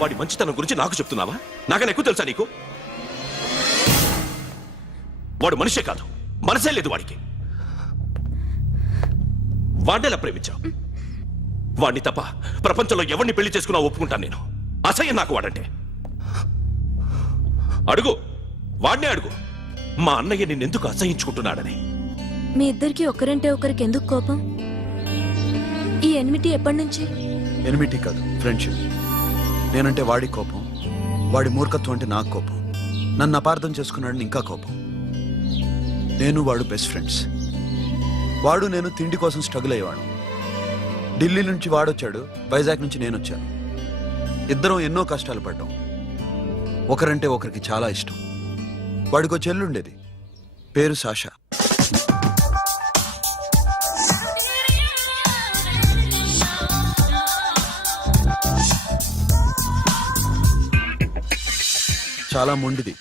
వాడి మంచితనం గురించి నాకు చెప్తున్నావా? నాకన్నా ఎక్కువ తెలుసా నీకు? వాడు మనిషే కాదు, మనసే లేదు వాడికి. వాడినేలా ప్రేమించావు? వాడిని తప్ప ప్రపంచంలో ఎవరిని పెళ్లి చేసుకున్నా ఒప్పుకుంటాను నేను. అసహ్యం నాకు వాడంటే. అడుగు, వాడినే అడుగు, మా అన్నయ్య నిన్నెందుకు అసహించుకుంటున్నాడని. మీ ఇద్దరికి ఒకరంటే ఒకరికి ఎందుకు కోపం? ఈ ఎనిమిటీ ఎప్పటి నుంచి? ఎనిమిటీ కాదు, ఫ్రెండ్షిప్. నేనంటే వాడి కోపం, వాడి మూర్ఖత్వం అంటే నాకు కోపం. నన్ను అపార్థం చేసుకున్నాడని ఇంకా కోపం. నేను వాడు బెస్ట్ ఫ్రెండ్స్. వాడు నేను తిండి కోసం స్ట్రగుల్ అయ్యేవాడు. ఢిల్లీ నుంచి వాడొచ్చాడు, వైజాగ్ నుంచి నేను వచ్చాను. ఇద్దరం ఎన్నో కష్టాలు పడ్డాం. ఒకరంటే ఒకరికి చాలా ఇష్టం. వాడికో చెల్లుండేది, పేరు సాషా. చాలా మొండిది,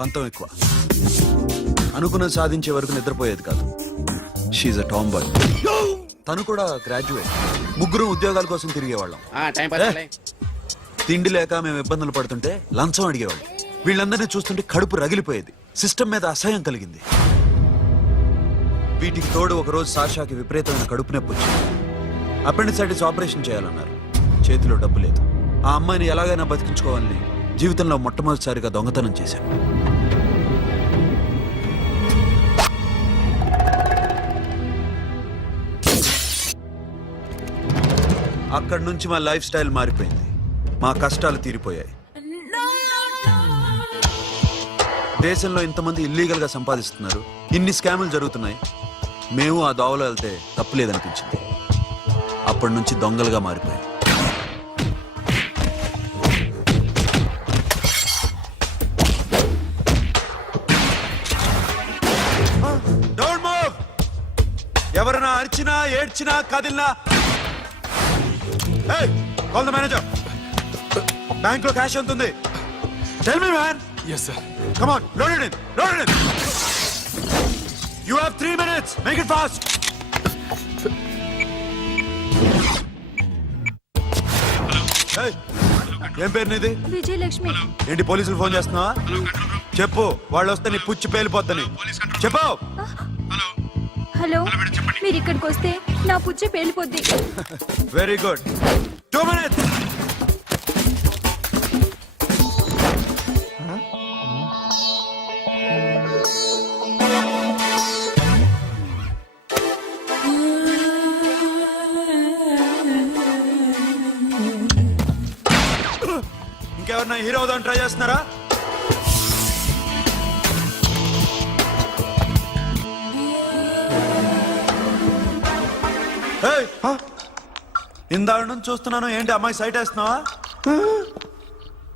పంతం ఎక్కువ. అనుకున్నది సాధించే వరకు నిద్రపోయేది కాదు. She a tomboy. తను కూడా గ్రాడ్యుయేట్. ముగ్గురు ఉద్యోగాల కోసం తిరిగేవాళ్ళం. తిండి లేక మేము ఇబ్బందులు పడుతుంటే లంచం అడిగేవాళ్ళం. వీళ్ళందరినీ చూస్తుంటే కడుపు రగిలిపోయేది. సిస్టమ్ మీద అసహ్యం కలిగింది. వీటికి తోడు ఒకరోజు సాషాకి విపరీతమైన కడుపు నొప్పి వచ్చింది. అపెండిసైటిస్ ఆపరేషన్ చేయాలన్నారు. చేతిలో డబ్బు లేదు. ఆ అమ్మాయిని ఎలాగైనా బతికించుకోవాలని జీవితంలో మొట్టమొదటిసారిగా దొంగతనం చేశాను. అక్కడి నుంచి మా లైఫ్ స్టైల్ మారిపోయింది. మా కష్టాలు తీరిపోయాయి. దేశంలో ఇంతమంది ఇల్లీగల్ గా సంపాదిస్తున్నారు, ఇన్ని స్కాములు జరుగుతున్నాయి. మేము ఆ దోవలో వెళ్తే తప్పులేదనిపించింది. అప్పటి నుంచి దొంగలుగా మారిపోయాయి. ఎవరైనా అరిచినా ఏడ్చినా కదిలినా కాల్ ద మేనేజర్. బ్యాంక్ లో క్యాష్ ఎంత ఉంది? Tell me man. yes sir. come on, load it in, load it in. you have 3 minutes, make it fast. hey, ఏం పేరు నీది? విజయలక్ష్మి. ఏంటి పోలీసులు ఫోన్ చేస్తున్నావా? చెప్పు, వాళ్ళు వస్తే నీ పుచ్చి పేలిపోద్దని చెప్పు. హలో, మీరు ఇక్కడికి వస్తే నా పుచ్చే పేలిపోద్ది. Very good. 2 minutes. ఇంకెవరన్నా హీరో అవుదాం ట్రై చేస్తున్నారా? ఇందాక నుంచి చూస్తున్నాను, ఏంటి అమ్మాయి సైట్ వేస్తున్నావా?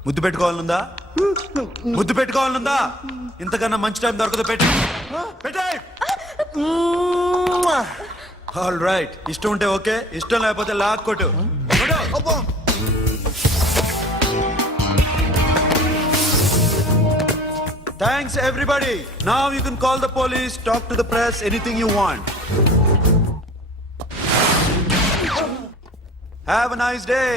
ముద్దు పెట్టుకోవాలనుందా? ముద్దు పెట్టుకోవాలనుందా? ఇంతకన్నా మంచి టైం దొరకదు. పెట్టే. ఆల్ రైట్, ఇష్టం ఉంటే ఓకే, ఇష్టం లేకపోతే లాక్ కొట్టు. Thanks everybody. Now you can call the police, talk to the press, anything you want. Have a nice day.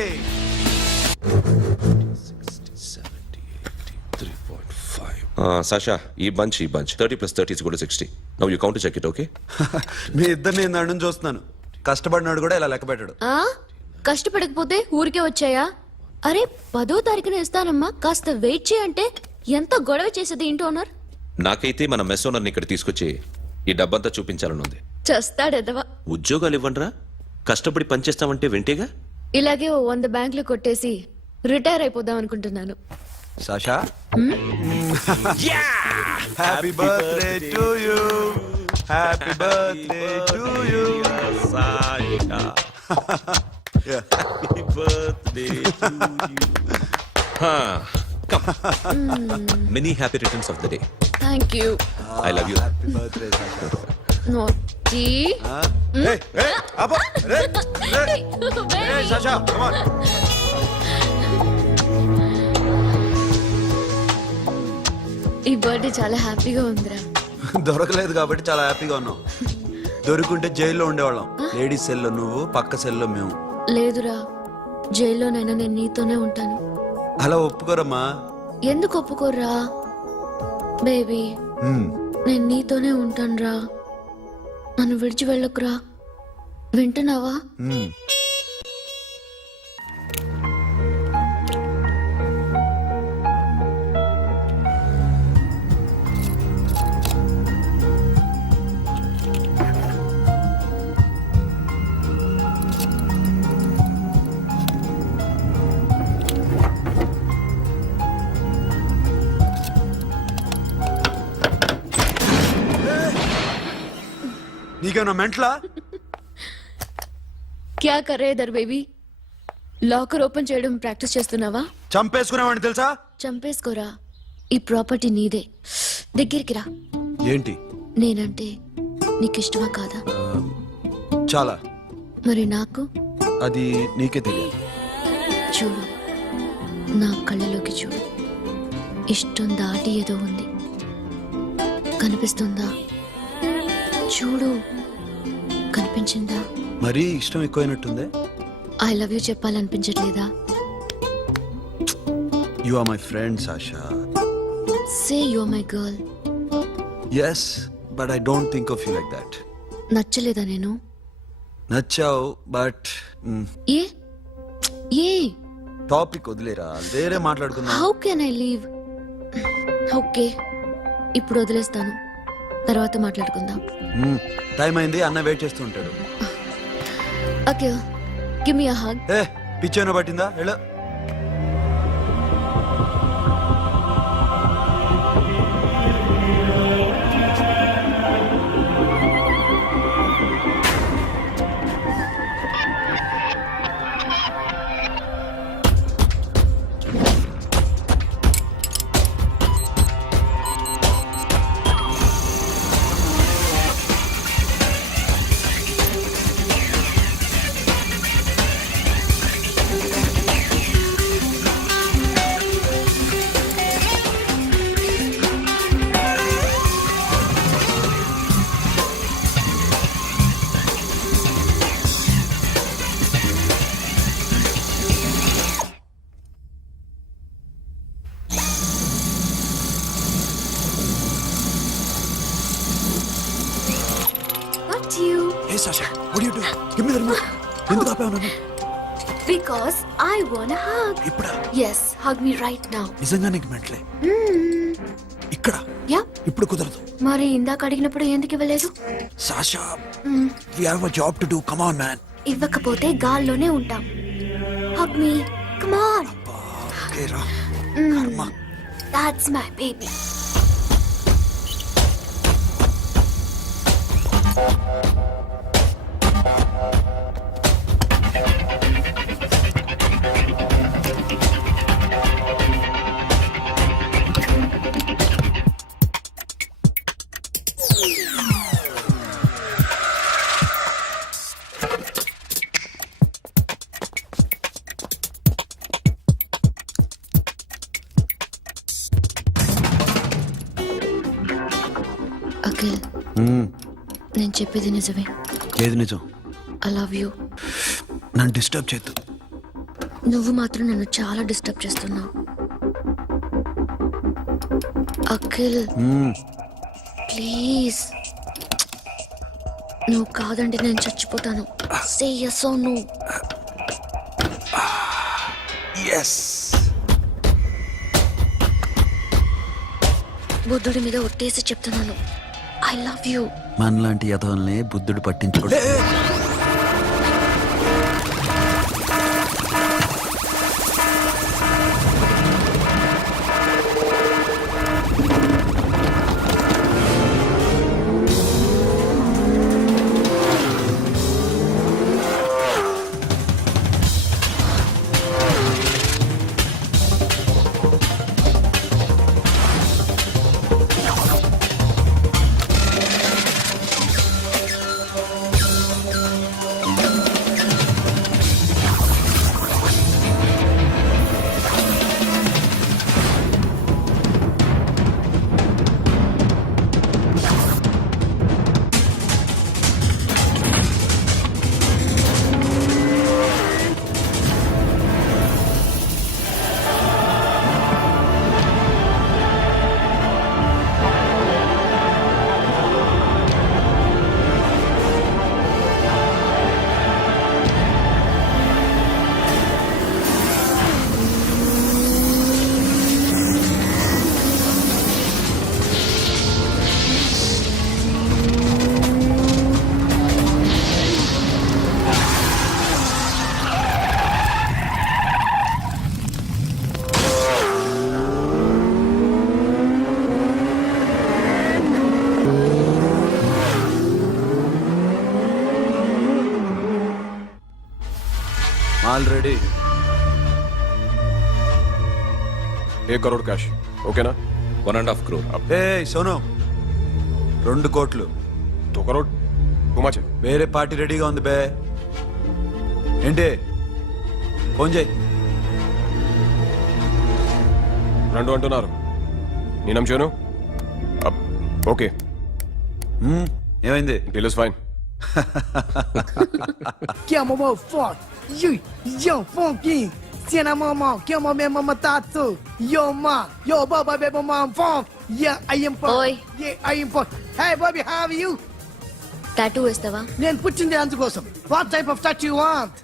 'Sasha, ఈ bunch 30 + 30 = 60. Now you count to check it, okay? మీ ఇద్దరిని నేను నుంచి చూస్తున్నాను. కష్టపడినాడు కూడా ఇలా లెక్క పెట్టాడు. కష్టపడకపోతే ఊరికే వచ్చాయా? అరే 10వ తారీఖున ఇస్తానమ్మా, కాస్త వెయిట్ చేయంటే ఎంత గొడవ చేసేది ఇంటి ఓనర్. నాకైతే మన మెస్ ఓనర్ని ఇక్కడ తీసుకొచ్చి ఈ డబ్బంతా చూపించాలని ఉంది. చేస్తాడెదవా. ఉద్యోగాలు ఇవ్వండిరా, కష్టపడి పనిచేస్తామంటే వింటేగా. ఇలాగే 100 బ్యాంకులు కొట్టేసి రిటైర్ అయిపోదాం అనుకుంటున్నాను. Sasha, happy birthday to you. Happy birthday to you Sasha. Happy birthday to you. Many happy returns of the day. Thank you. I love you. Happy birthday Sasha. Naughty. Hey, Abba, hey, Sasha, come on. ఈ birthday చాలా హ్యాపీగా ఉందిరా. దొరకలేదు కాబట్టి చాలా హ్యాపీగా ఉన్నాం. దొరుకుంటే జైల్లో ఉండేవాళ్ళం. లేడీస్ సెల్లో నువ్వు, పక్క సెల్లో మేము. లేదురా, జైల్లోనైనా నేను నీతోనే ఉంటాను. అలా ఒప్పుకోరమ్మా. ఎందుకు ఒప్పుకోర్రా బేబీ? మ్మ్. నేను నీతోనే ఉంటానురా. నన్ను విడిచి వెళ్ళకురా. వింటున్నావా? మ్మ్. నీకేమన్నా మెంట్లా? క్యా కరే దర్ బేబీ? లాకర్ ఓపెన్ చేయడం ప్రాక్టీస్ చేస్తున్నావా? చంపేసుకున్నామని తెలుసా? చంపేసుకోరా. ఈ ప్రాపర్టీ నీదే. దగ్గరికి రా. ఏంటి? నేనంటే నీకిష్టమా కాదా? చాలా. మరి నాకు? అది నీకే తెలియదు. చూడు, నా కళ్ళలోకి చూడు. ఇష్టం దాటి ఏదో ఉంది. కనిపిస్తుందా? చూడు, కనిపించిందా? మరీ ఇష్టం ఎక్కువైనట్టుందే. ఐ లవ్ యూ చెప్పాలనిపించట్లేదా? You are my friend Sasha. Say you are my girl. Yes, but I don't think of you like that. నచ్చలేదా నేను? నచ్చావు, బట్ ఏ ఏ టాపిక్ వదిలేరా, వేరే మాట్లాడుకుందాం. How can I leave? Okay, ఇప్పుడు వదిలేస్తాను. తర్వాత మాట్లాడుకుందాం. టైం అయింది, అన్న వెయిట్ చేస్తూ ఉంటాడు. Okay, give me a hug. ఏ పిచ్చేనా పట్టిందా? ఎలా? What you? ఏ Sasha, what are you doing? Give me the remote. ఎందుకు ఆపావు నన్ను? Because I want a hug. ఇప్పుడా? Yes, hug me right now. నిజంగా నీకు మెంట్లే? ఇక్కడ Yeah. ఇప్పుడు కుదరదు. మరి ఇందాక అడిగినప్పుడు ఎందుకు ఇవ్వలేదు? Sasha, we have a job to do. Come on, man. ఇవ్వకపోతే గాల్లోనే ఉంటాం. Hug me. Come on. Okay, రా. కర్మ. That's my baby. అఖిల్, నేను చెప్పేది నిజమే. ఏది నిజం? I love you. నన్ను డిస్టర్బ్ చేయొద్దు. నువ్వు మాత్రం నన్ను చాలా డిస్టర్బ్ చేస్తున్నావు. అఖిల్ ప్లీజ్, నువ్వు కాదంటే నేను చచ్చిపోతాను. సే yes or no. yes. బుద్ధుడి మీద ఒట్టేసి చెప్తున్నాను. I love you. మనలాంటి యథోల్ని బుద్ధుడు పట్టించుకోడు. ఆల్రెడీ 1 करोड़ कैश ओकेना 1.5 crore. ఏ సోను 2 కోట్లు 2 करोड़ टू मच है వేరే పార్టీ రెడీగా ఉంది బే ఏంటి ఫోన్ చేయి రెండు అంటున్నారు నేను నమ్మాను ఓకే ఏమైంది deal is fine Que mamãe forte, yo funky, se na mamãe, que a mamãe mamãe tatu, yo ma, yo baba baby mom funk, yeah I am Oi. funk, yeah I am funk. Hey Bobby, how are you? Tattoo వేస్తావా? నేను పుట్టింది అందుకోసం. What type of tattoo you want?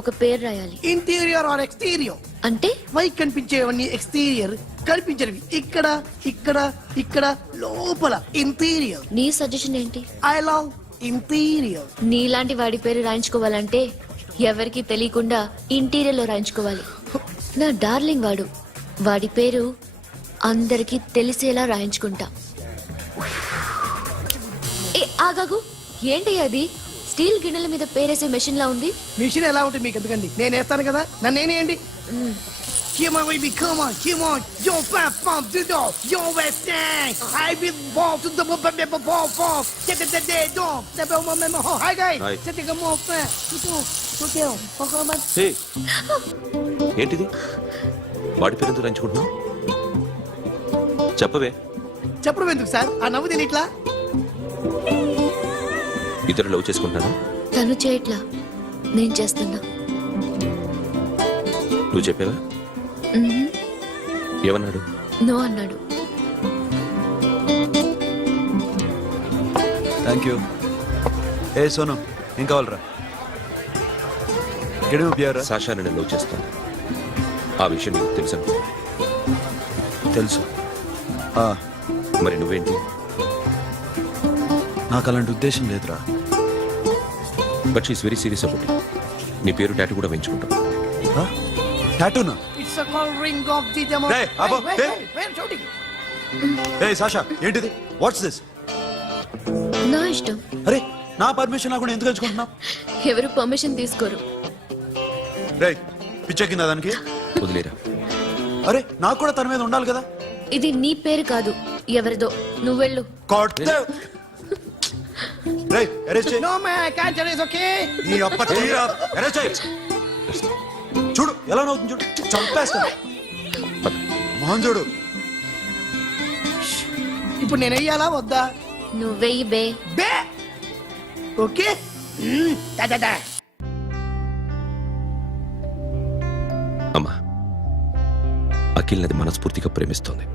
ఒక పేరు రాయాలి. Interior or exterior? అంటే పై కనిపించేవన్నీ exterior, కనిపించేవి ఇక్కడ ఇక్కడ ఇక్కడ లోపల ఇంటీరియర్. నీ సజెషన్ ఏంటి? I love interior. నీలాంటి వాడి పేరు రాయించుకోవాలంటే ఎవరికి తెలియకుండా ఇంటీరియర్ లో రాయించుకోవాలి. నా డార్లింగ్ వాడు, వాడి పేరు అందరికి తెలిసేలా రాయించుకుంటా. ఏ ఆగాగు, ఏంటి అది? స్టీల్ గిన్నెల మీద పేరేసే మెషిన్ లా ఉంది. మిషన్ ఎలా ఉంటుంది మీకు ఎందుకండి? నేను వేస్తాను కదా, నన్ను నేనేయండి. Come on, baby, come on, come on. Yo, fat pump, do do. Yo, West End. I be ball to the ball, ball. Get the day, dog. The bell, my memo. Hi, guys. Hi. Set the more fat. Go, go. హే ఏంటిది? వాడి పేరు ఎందుకు రంచుకుంటున్నావు? చెప్పవే. చెప్పడం ఎందుకు sir? ఆ నవ్వు తెలియట్లా? ఇద్దరు లవ్ చేసుకుంటున్నాను. తను చేయట్లా, నేను చేస్తున్నా. నువ్వు చెప్పావా? ఏమన్నాడు? నో అన్నాడు. Thank you. ఏ సోను ఏం కావాలరా? గడి పియారా? సాషా నేను లవ్ చేస్తాను. ఆ విషయం నీకు తెలుసు అనుకో. తెలుసు. మరి నువ్వేంటి? నాకు అలాంటి ఉద్దేశం లేదురా. But she's very serious about it. నీ పేరు టాటూ కూడా వేయించుకుంటాం. టాటూనా? It's a call ring of the demo. Hey, Abba, hey. Wait, shooting. A Sasha ఏంటిది? What's this? నా ఇష్టం. అరే నా పర్మిషన్ లేకుండా ఎందుకు ఎంచుకుంటున్నావు? ఎవరు పర్మిషన్ తీసుకోరు. రే పిచ్చెక్కిందా దానికి? వదిలేరా. అరే నాకు కూడా తన మీద ఉండాలి కదా. ఇది నీ పేరు కాదు, ఎవరిదో. నువ్వెళ్ళు. రే అరెస్ట్ చేయి. No, man, I can't tell it's okay. నీ అప్ప తీరా అరెస్ట్ చేయి. చూడు ఎలా నవ్వుతుంది చూడు. చంపేస్తాను. మోహన్ చూడు. ఇప్పుడు నేను వెయ్యాలా వద్దా? నువ్వెయ్యి బే. బే ఓకే. Da. అమ్మా, అఖిల్ నది మనస్ఫూర్తిగా ప్రేమిస్తోంది.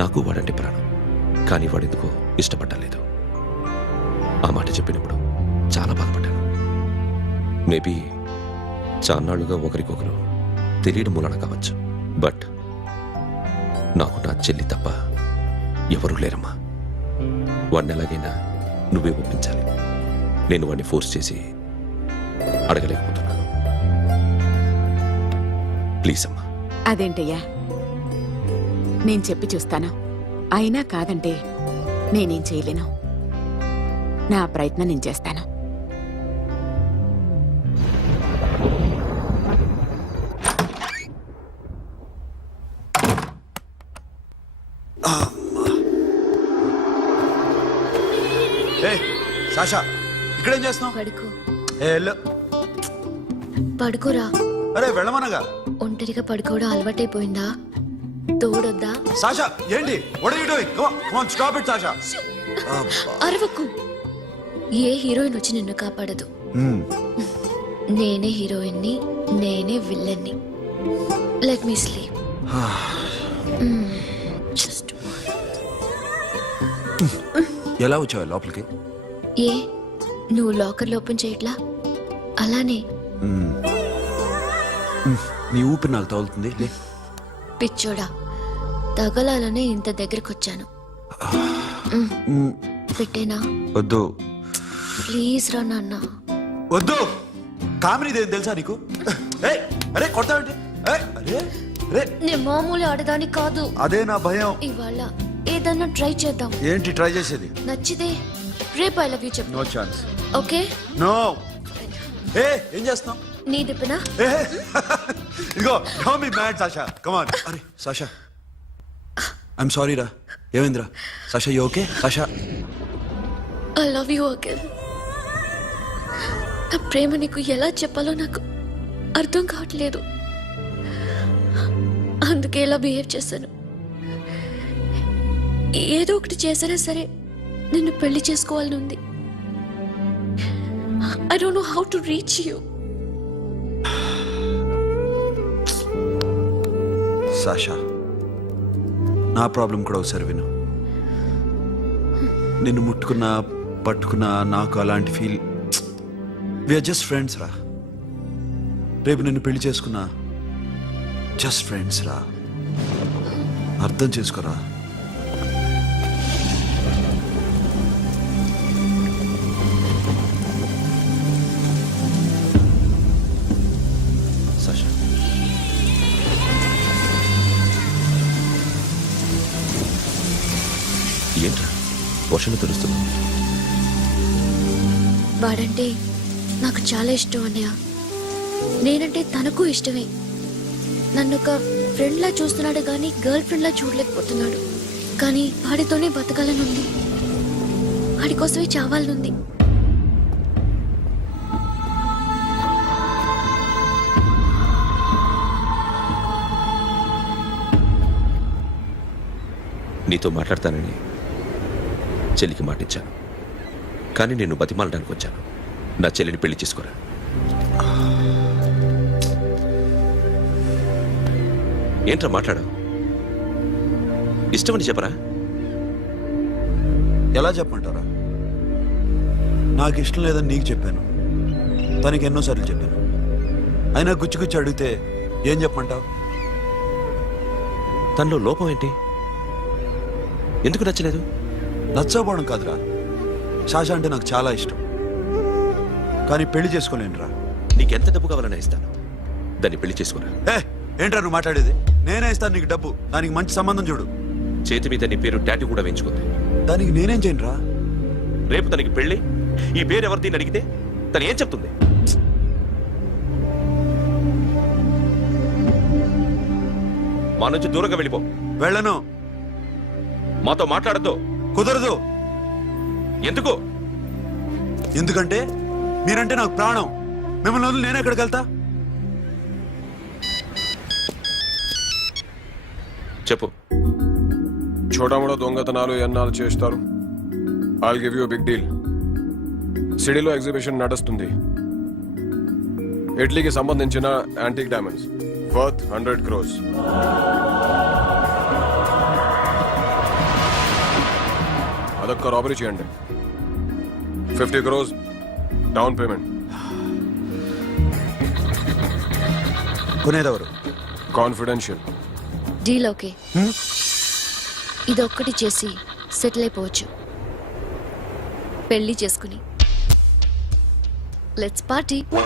నాకు వాడంటే ప్రాణం. కానీ వాడెందుకో ఇష్టపడలేదు. ఆ మాట చెప్పినప్పుడు చాలా బాధపడ్డాను. మేబీ చాన్నాళ్ళుగా ఒకరికొకరు తెలియడం మూలన కావచ్చు. బట్ నాకు నా చెల్లి తప్ప ఎవరూ లేరమ్మా. వాడిని ఎలాగైనా నువ్వే ఒప్పించాలి. నేను వాడిని ఫోర్స్ చేసి అడగలేకపోతున్నాను. ప్లీజ్ అమ్మా. అదేంటయ్యా, నేను చెప్పి చూస్తాను. అయినా కాదంటే నేనేం చేయలేను. నా ప్రయత్నం నేను చేస్తాను. ఏ సాషా ఇక్కడేం చేస్తున్నావు? పడుకో. ఏ వెళ్ళు. పడుకోరా. అరే వెళ్ళమనగా. ఒంటరిగా పడుకోవడం అలవాటైపోయిందా? తోడొద్దా? సాషా ఏంటి? What are you doing? Come on stop it Sasha. అరవకు. ఏ హీరోయిన్ వచ్చి నిన్ను కాపాడదు. నేనే హీరోయిన్ని, నేనే విల్లన్ని. Let me sleep. జస్ట్ ఎలా వచ్చావు లోపలికి? ఏ నువ్వు లాకర్లో ఓపెన్ చేయట్లా? అలానే. నీ ఊపిరి నాకు తగులుతుంది. లే. పిచ్చోడా, తగలాలనే ఇంత దగ్గరకొచ్చాను. పెట్టేనా? వద్దు. ప్లీజ్ రా నాన్న. వద్దు. కామెడీ తెలుసా నీకు? ఏయ్, అరే కొడతావేంటి? ఏయ్, అరే అరే నేను మామూలు ఆడదాని కాదు. అదే నా భయం. ఇవాళ ఏదన్నా ట్రై చేద్దాం. ఏంటి ట్రై చేసేది? నచ్చితే రేపు ఐ లవ్ యూ చెప్పు. No chance. ఓకే? నో. ఏ ఏం చేస్తున్నావు? నీ దిప్పునా ఇదిగో don't be mad Sasha come on అరే సాషా ఐఎమ్ సారీ రా ఏమైందిరా Sasha you okay Sasha I love you again. నా ప్రేమ నీకు ఎలా చెప్పాలో నాకు అర్థం కావట్లేదు. అందుకే ఇలా బిహేవ్ చేశాను. ఏదో ఒకటి చేసినా సరే నిన్ను పెళ్లి చేసుకోవాలని ఉంది. I don't know how to reach you. Sasha నా ప్రాబ్లం కూడా ఒకసారి విను. నిన్ను ముట్టుకున్నా పట్టుకున్నా నాకు అలాంటి ఫీల్ వీఆర్ జస్ట్ ఫ్రెండ్స్ రా. రేపు నిన్ను పెళ్లి చేసుకున్నా జస్ట్ ఫ్రెండ్స్ రా. అర్థం చేసుకోరా. సాషా ఏంట్రా వర్షంలో తెలుస్తున్నా? వాడంటే నాకు చాలా ఇష్టం అన్నయ్య. నేనంటే తనకు ఇష్టమే. నన్ను ఒక ఫ్రెండ్లా చూస్తున్నాడు కానీ గర్ల్ ఫ్రెండ్లా చూడలేకపోతున్నాడు. కానీ వాడితోనే బతకాలని ఉంది. వాడి కోసమే చావాలనుంది. నీతో మాట్లాడతానని చెల్లికి మాటిచ్చాను, కానీ నేను బతిమాలడానికి వచ్చాను. నా చెల్లిని పెళ్లి చేసుకోరా. ఏంట్రా మాట్లాడావు? ఇష్టమని చెప్పరా? ఎలా చెప్పమంటారా? నాకు ఇష్టం లేదని నీకు చెప్పాను, తనకి ఎన్నోసార్లు చెప్పాను. అయినా గుచ్చి గుచ్చి అడిగితే ఏం చెప్పమంటావు? తనలో లోపం ఏంటి? ఎందుకు నచ్చలేదు? నచ్చకపోవడం కాదురా, శాష అంటే నాకు చాలా ఇష్టం, కానీ పెళ్లి చేసుకోలేనురా. నీకెంత డబ్బు కావాలన్నా ఇస్తాను, దాన్ని పెళ్లి చేసుకోరా. ఏంట్రా నువ్వు మాట్లాడేది? నేనే ఇస్తాను నీకు డబ్బు, దానికి మంచి సంబంధం చూడు. చేతి మీద నీ పేరు టాటూ కూడా వేయించుకుంది. దానికి నేనేం చేయనురా? రేపు తనకి పెళ్లి, ఈ పేరు ఎవరిది అని అడిగితే తను ఏం చెప్తుంది? మా నుంచి దూరంగా వెళ్ళిపో. వెళ్ళను. మాతో మాట్లాడద్దు. కుదరదు. ఎందుకు? ఎందుకంటే మీరంటే నాకు ప్రాణం. మిమ్మల్ని వదిలి నేను ఎక్కడికి వెళ్తా? చెప్పు. చోటామోటా దొంగతనాలు ఎన్నాళ్ళు చేస్తారు? I'll give you big deal. సిటీలో ఎగ్జిబిషన్ నడుస్తుంది. ఇటలీకి సంబంధించిన యాంటిక్ డైమండ్స్ వర్త్ 100 crores. అదొక్క రాబరీ చేయండి. 50 crores డౌన్ పేమెంట్. కొనేదెవరు? కాన్ఫిడెన్షియల్. Deal okay. ఇదొక్కటి చేసి సెటిల్ అయిపోవచ్చు. పెళ్లి చేసుకుని లెట్స్ పార్టీ.